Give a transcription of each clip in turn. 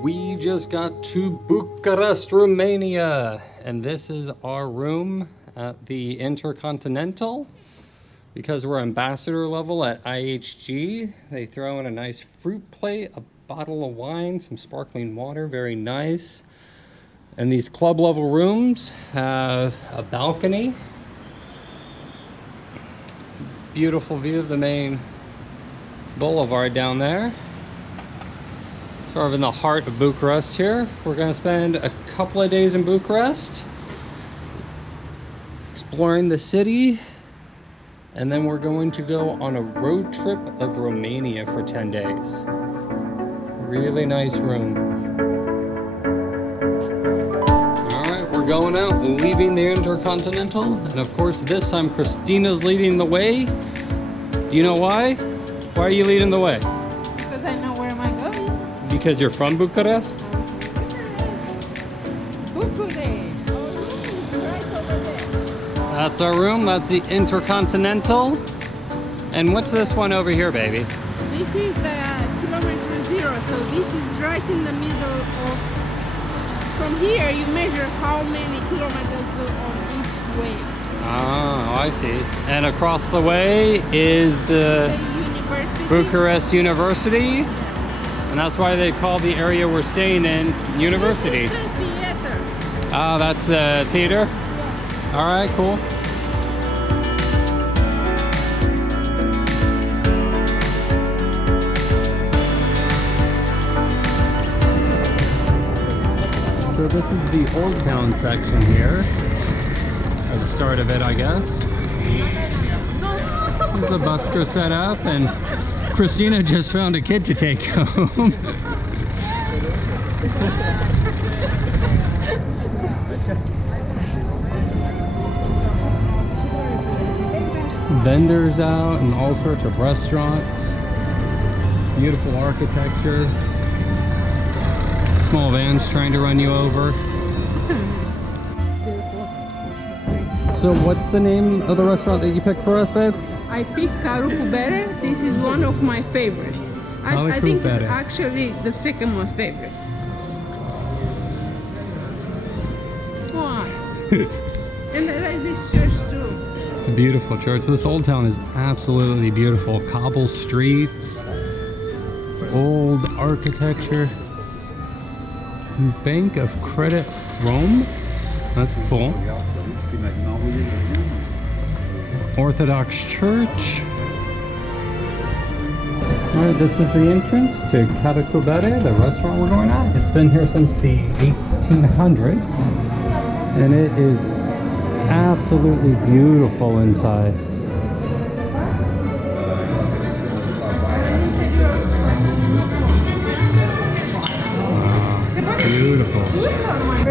We just got to Bucharest, Romania, and this is our room at the Intercontinental. Because we're ambassador level at IHG, they throw in a nice fruit plate, a bottle of wine, some sparkling water, very nice. And these club level rooms have a balcony, beautiful view of the main boulevard down there. Sort of in the heart of Bucharest here. We're going to spend a couple of days in Bucharest, exploring the city, and then we're going to go on a road trip of Romania for 10 days. Really nice room. Alright, we're going out, leaving the Intercontinental, and of course this time Christina's leading the way. Do you know why? Why are you leading the way? Because I know where am I going. Because you're from Bucharest? Bucharest. Right over there. That's our room. That's the Intercontinental. And what's this one over here, baby? This is the kilometer zero, so this is right in the middle of... From here, you measure how many kilometers on each way. Oh, I see. And across the way is the University. Bucharest University. And that's why they call the area we're staying in University. This is the theater. Ah, that's the theater? Yeah. All right, cool. So this is the Old Town section here. At the start of it, I guess. There's the busker set up, and Christina just found a kid to take home. Vendors out and all sorts of restaurants. Beautiful architecture. Small vans trying to run you over. So what's the name of the restaurant that you picked for us, babe? I picked Carucu Bere. This is one of my favorite. I think it's actually the second most favorite. Wow. And I like this church too. It's a beautiful church. This old town is absolutely beautiful. Cobble streets, old architecture. Bank of Credit Rome. That's cool. Orthodox Church. Alright, this is the entrance to Catacubere, the restaurant we're going at. It's been here since the 1800s, and it is absolutely beautiful inside. Wow, beautiful.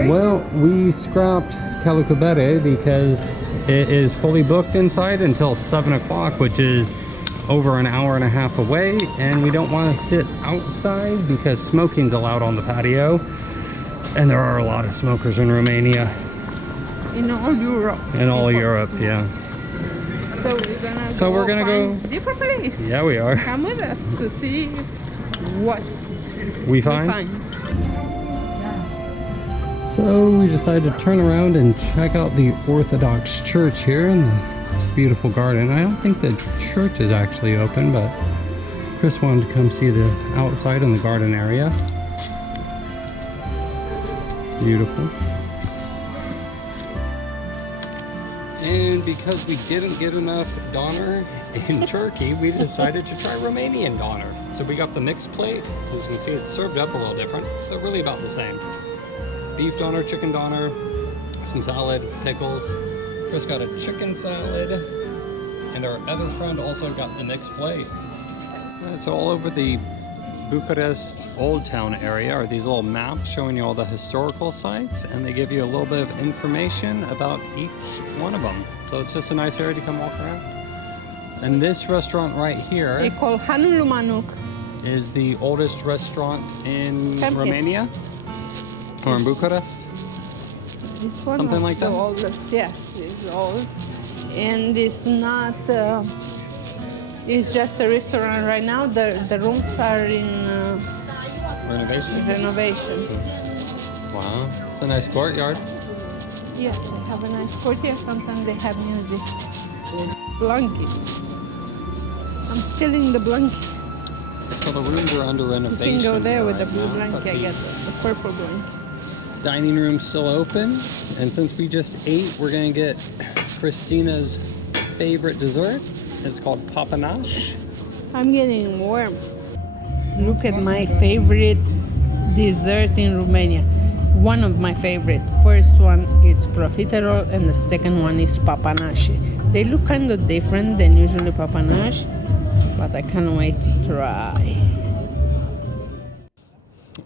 Well, we scrapped Catacubere because it is fully booked inside until 7 o'clock, which is over an hour and a half away, and we don't want to sit outside because smoking's allowed on the patio, and there are a lot of smokers in Romania. In all Europe. In all Europe, yeah. So we're gonna go find different place. Yeah, we are. Come with us to see what we find. find. So we decided to turn around and check out the Orthodox church here in the beautiful garden. I don't think the church is actually open, but Chris wanted to come see the outside in the garden area. Beautiful. And because we didn't get enough doner in Turkey, we decided to try Romanian doner. So we got the mixed plate. As you can see, it's served up a little different, but really about the same. Beef doner, chicken doner, some salad, pickles. Chris got a chicken salad, and our other friend also got the mixed plate. So all over the Bucharest Old Town area are these little maps showing you all the historical sites, and they give you a little bit of information about each one of them. So it's just a nice area to come walk around. And this restaurant right here They call Hanul Manuk. is the oldest restaurant in Champion. Romania or in Bucharest. This one Something of like the that? oldest, yes, it's old. And it's not, it's just a restaurant right now. The rooms are in Renovation? renovation. Wow, it's a nice courtyard. Yes, they have a nice courtyard. Sometimes they have music. Blanket. I'm still in the blanket. So the rooms are under You renovation. can go there with the right blue now, blanket. but I get the purple blanket. dining room's still open, and since we just ate, we're gonna get Christina's favorite dessert. It's called papanash. I'm getting warm. Look at my favorite dessert in Romania. One of my favorite. First one is profiterol, and the second one is papanache. They look kind of different than usually papanache, but I can't wait to try.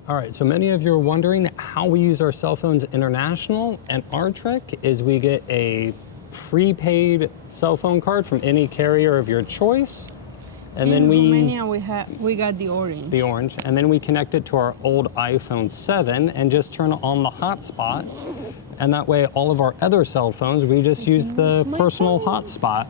All right, so many of you are wondering how we use our cell phones international, and our trick is we get a prepaid cell phone card from any carrier of your choice, and in then Romania we got the orange. and then we connect it to our old iPhone 7 and just turn on the hotspot, and that way all of our other cell phones, we just use the personal hotspot,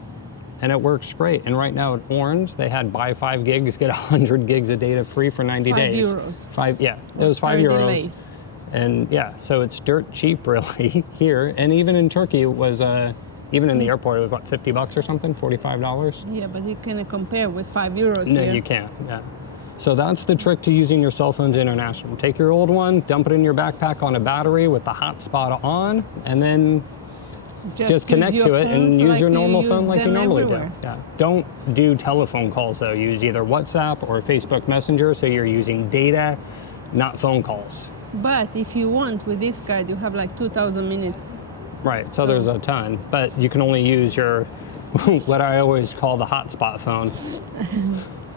and it works great. And right now at Orange, they had buy 5 gigs, get 100 gigs of data free for 90 days. €5. It was 5 euros. Delays. And yeah, so it's dirt cheap really here. And even in Turkey, it was, even in the airport, it was what, $50 or something, $45? Yeah, but you can compare with €5 No, here. you can't, yeah. So that's the trick to using your cell phones international. Take your old one, dump it in your backpack on a battery with the hotspot on, and then just connect use to your it and phones use like your normal use phone like you them normally everywhere. do. Yeah. Don't do telephone calls though. Use either WhatsApp or Facebook Messenger, so you're using data, not phone calls. But if you want, with this card, you have like 2,000 minutes. Right, so there's a ton, but you can only use your, what I always call the hotspot phone.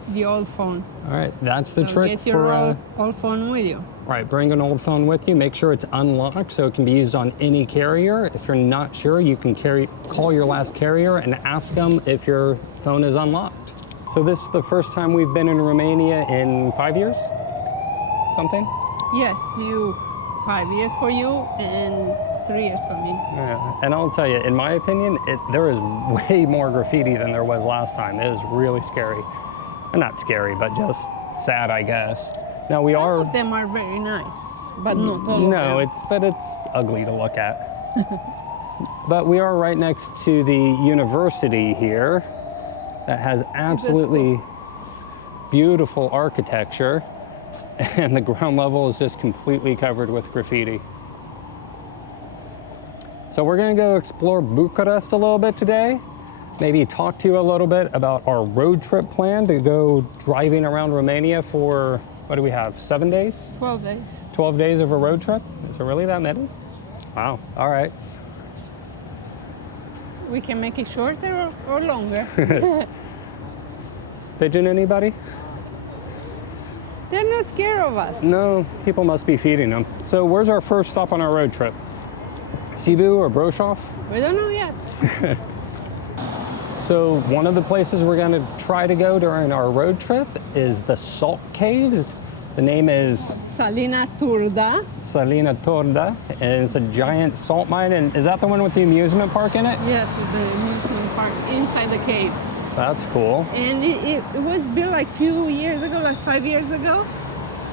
The old phone. All right, that's the So trick get your for, old phone with you. right, bring an old phone with you. Make sure it's unlocked so it can be used on any carrier. If you're not sure, you can call your last carrier and ask them if your phone is unlocked. So this is the first time we've been in Romania in 5 years? Something? Yes, 5 years for you and 3 years for me. Yeah, and I'll tell you, in my opinion, there is way more graffiti than there was last time. It is really scary. Well, not scary, but just sad, I guess. Now we Some of them are very nice, but not all No, of them. it's ugly to look at. But we are right next to the university here that has absolutely beautiful architecture, and the ground level is just completely covered with graffiti. So we're gonna go explore Bucharest a little bit today. maybe talk to you a little bit about our road trip plan to go driving around Romania for, what do we have, 7 days? 12 days. 12 days of a road trip? Is it really that many? Wow, all right. We can make it shorter or longer. Pigeon anybody? They're not scared of us. No, people must be feeding them. So where's our first stop on our road trip? Cebu or Brosov? We don't know yet. So one of the places we're going to try to go during our road trip is the Salt Caves. The name is Salina Turda. Salina Torda, and it's a giant salt mine. And is that the one with the amusement park in it? Yes, it's the amusement park inside the cave. That's cool. And it was built like few years ago, like 5 years ago.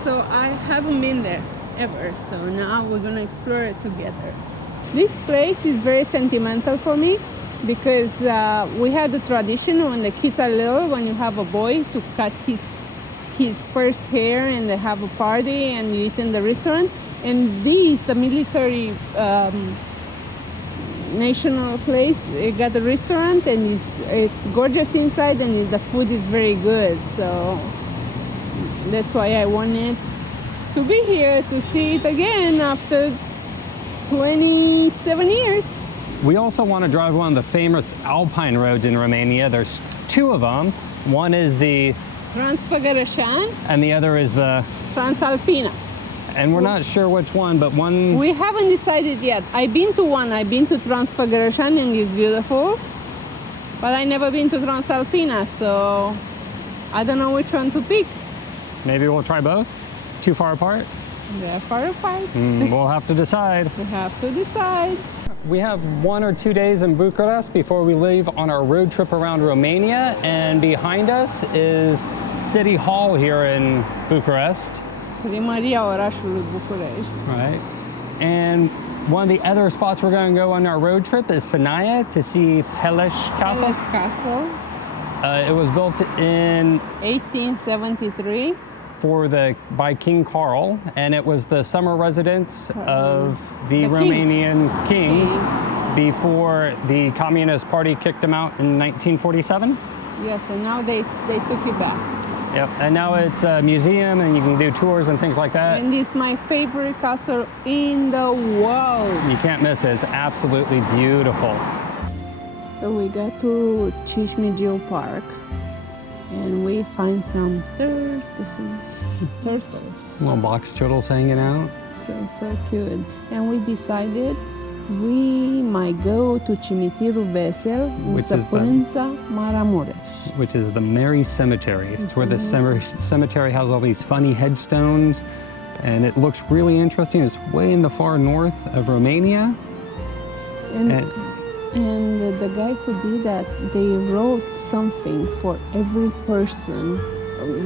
So I haven't been there ever. So now we're gonna explore it together. This place is very sentimental for me because we had the tradition when the kids are little, when you have a boy, to cut his first hair and they have a party and you eat in the restaurant. And this, the military national place, it got a restaurant and it's gorgeous inside and the food is very good. So that's why I wanted to be here to see it again after 27 years. We also want to drive one of the famous alpine roads in Romania. There's two of them. One is the Transfăgărășan and the other is the Transalpina. And we're not sure which one, but one... We haven't decided yet. I've been to one. I've been to Transfăgărășan and it's beautiful. But I never been to Transalpina, so I don't know which one to pick. Maybe we'll try both? Too far apart? They're far apart. We'll have to decide. We have to decide. We have 1 or 2 days in Bucharest before we leave on our road trip around Romania. And behind us is City Hall here in Bucharest. Primăria orașului București. Right. And one of the other spots we're going to go on our road trip is Sinaia to see Peles Castle. Peles Castle. It was built in 1873. by King Carl, and it was the summer residence of the Romanian kings before the Communist Party kicked them out in 1947. Yes, and now they took it back. Yep, and now it's a museum and you can do tours and things like that. And it's my favorite castle in the world. You can't miss it, it's absolutely beautiful. So we got to Cismigiu Park and we find some turtles. Little box turtles hanging out. So cute. And we decided we might go to Cimitirul Vesel in Săpânța Maramureș. Which is the Mary Cemetery. It's where the cemetery has all these funny headstones, and it looks really interesting. It's way in the far north of Romania. And the guy who did that, they wrote something for every person,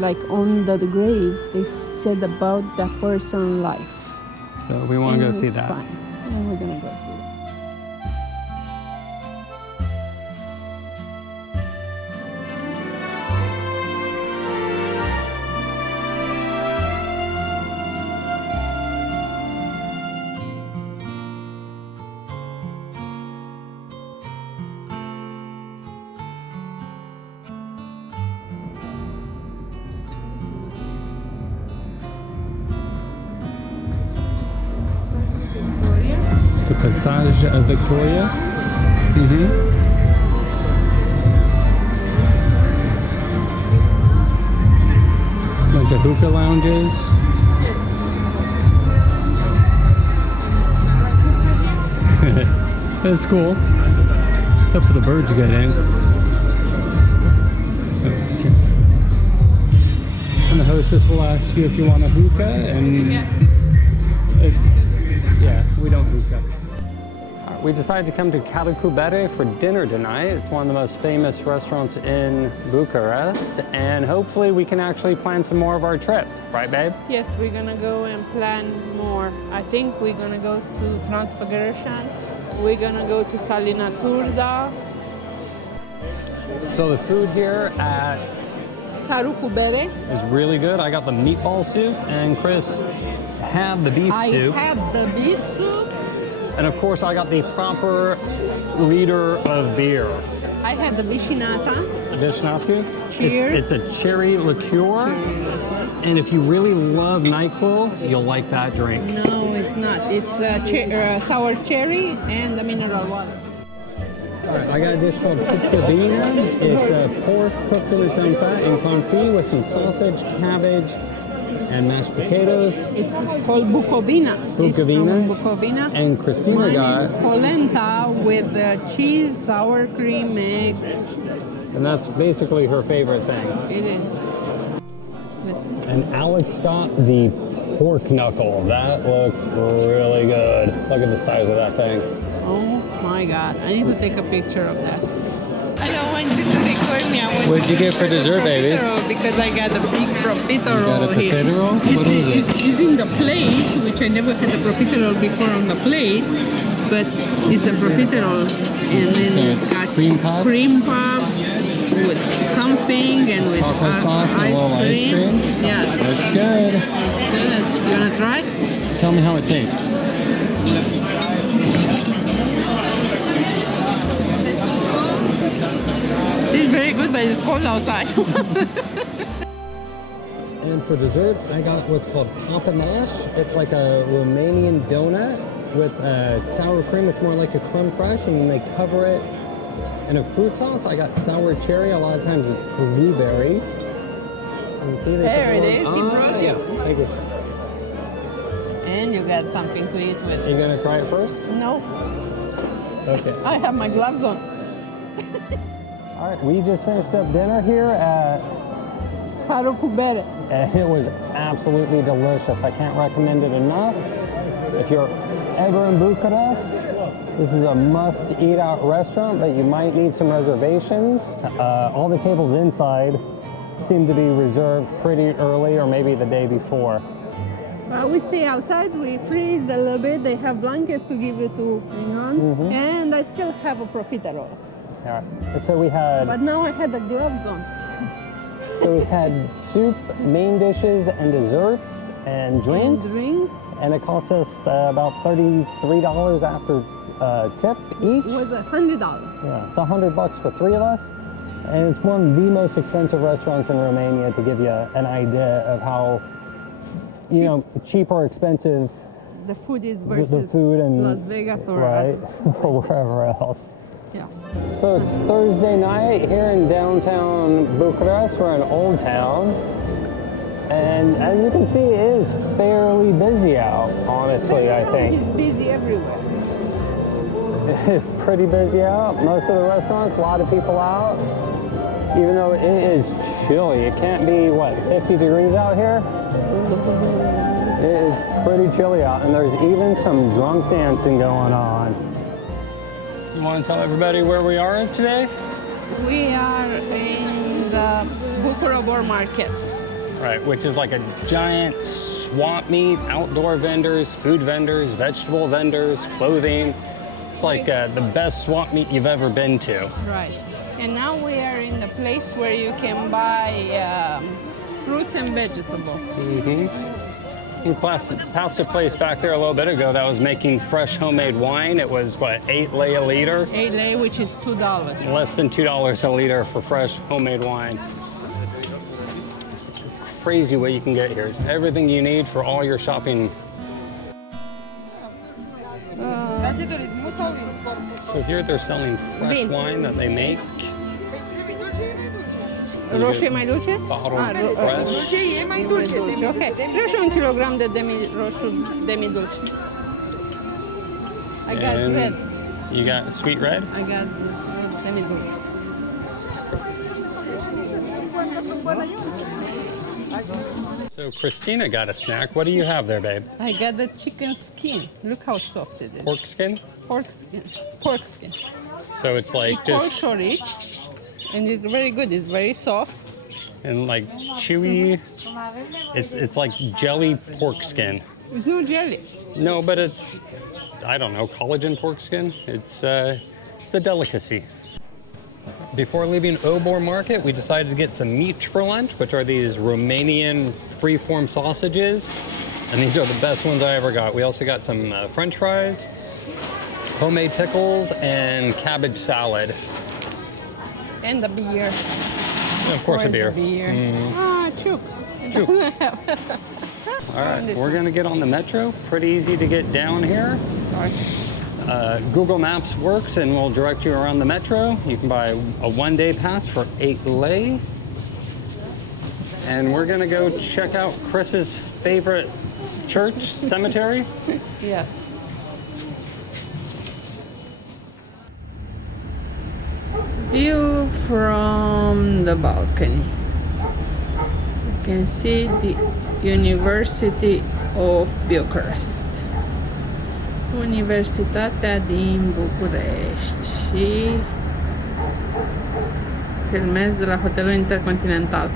like on the grave, they said about that person's life. So we want to go see that. Fun. And we're gonna go see that. The Passage of Victoria. Bunch of hookah lounges. That's cool. Except for the birds get in. And the hostess will ask you if you want a hookah, and yeah, we don't hookah. We decided to come to Carucubere for dinner tonight. It's one of the most famous restaurants in Bucharest, and hopefully we can actually plan some more of our trip. Right, babe? Yes, we're gonna go and plan more. I think we're gonna go to Transfăgărășan. We're gonna go to Salina Turda. So the food here at Carucubere. is really good. I got the meatball soup, and Chris had the beef soup. I have the beef soup. And of course, I got the proper liter of beer. I had the Vishinata. Vishnatu. Cheers. It's a cherry liqueur. And if you really love NyQuil, you'll like that drink. No, it's not. It's sour cherry and the mineral water. All right, I got a dish called Bucharest. It's pork cooked in its own fat and confit with some sausage, cabbage, and mashed potatoes. It's called Bucovina. It's from Bucovina. And Christina Mine got... is polenta with cheese, sour cream, egg. And that's basically her favorite thing. It is. And Alex got the pork knuckle. That looks really good. Look at the size of that thing. Oh my God. I need to take a picture of that. I don't want you to record me. What'd you get for dessert, baby? Because I got a big profiterole here. Profiterole? What is it? It's in the plate, which I never had a profiterole before on the plate, but it's a profiterole. And then So it's it's got cream puffs? Cream puffs with something and with Chocolate sauce and a little ice cream? Yes. Looks good. Good. You want to try? Tell me how it tastes. It's very good, but it's cold outside. And for dessert, I got what's called papanash. It's like a Romanian donut with sour cream. It's more like a creme fraiche, and then they cover it in a fruit sauce. I got sour cherry. A lot of times it's blueberry. There it is. He brought you. Thank you. And you got something to eat with. Are you gonna try it first? No, Okay. I have my gloves on. All right, we just finished up dinner here at, Parocubere. and it was absolutely delicious. I can't recommend it enough. If you're ever in Bucharest, this is a must-eat out restaurant, but you might need some reservations. All the tables inside seem to be reserved pretty early or maybe the day before. We stay outside, we freeze a little bit. They have blankets to give you to hang on. And I still have a profiterole. Yeah. And so we had But now I had the gloves on. we had soup, main dishes, and desserts and drinks. And it cost us about $33 after tip each. It was $100. Yeah, it's $100 for 3 of us. And it's one of the most expensive restaurants in Romania, to give you an idea of how, you know, cheap or expensive The food is versus the food and Las Vegas or right, or wherever else. Yeah. So it's Thursday night here in downtown Bucharest. We're in Old Town. And as you can see, it is fairly busy out, honestly, I think. It's busy everywhere. It is pretty busy out. Most of the restaurants, a lot of people out. Even though it is chilly. It can't be, what, 50 degrees out here? It is pretty chilly out, and there's even some drunk dancing going on. You want to tell everybody where we are today? We are in the Bucharest market. Right, which is like a giant swamp meet, outdoor vendors, food vendors, vegetable vendors, clothing. It's like the best swamp meet you've ever been to. Right. And now we are in the place where you can buy fruits and vegetables. We passed a place back there a little bit ago that was making fresh homemade wine. It was, what, 8 lei a liter? 8 lei, which is $2. Less than $2 a liter for fresh homemade wine. Crazy what you can get here. Everything you need for all your shopping. So here they're selling fresh wine that they make. Roșu e mai dulce? Bottled fresh. Roșu e mai dulce. Ok. Vreau și 1 kilogram de roșu demi-dulce. I got And red. You got sweet red? I got demi-dulce. So Christina got a snack. What do you have there, babe? I got the chicken skin. Look how soft it is. Pork skin? Pork skin. Pork skin. So it's like It's called just shorich, and it's very good. It's very soft. and like chewy. It's like jelly pork skin. It's no jelly. No, but it's, I don't know, collagen pork skin. It's a delicacy. Before leaving Obor Market, we decided to get some meat for lunch, which are these Romanian freeform sausages. And these are the best ones I ever got. We also got some French fries, homemade pickles, and cabbage salad. And the beer. Of course, a beer. The beer. Mm. Ah, choop. It Choop. doesn't have. All right, we're gonna get on the metro. Pretty easy to get down here. Sorry. Google Maps works and will direct you around the metro. You can buy a one-day pass for 8 lei. And we're gonna go check out Chris's favorite church cemetery. Yeah. View from the balcony. You can see the University of Bucharest. Universitatea din București. Și filmez de la Hotelul Intercontinental.